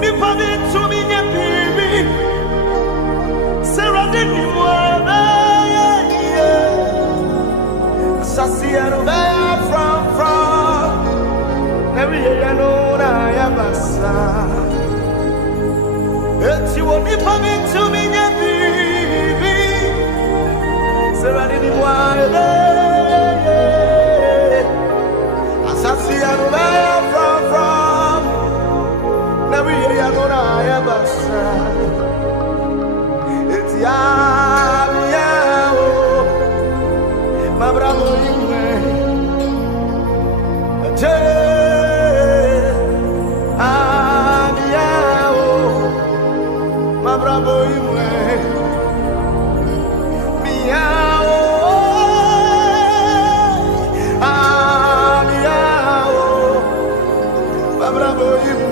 nipa bi to me nya bibi Sarah did me more Sassiano from every year no na yabasa It's you will be coming to me nya bibi Sarah did me more Sassiano from every year no na yabasa It's ya my bravo imwe my bravo imwe miao my bravo imwe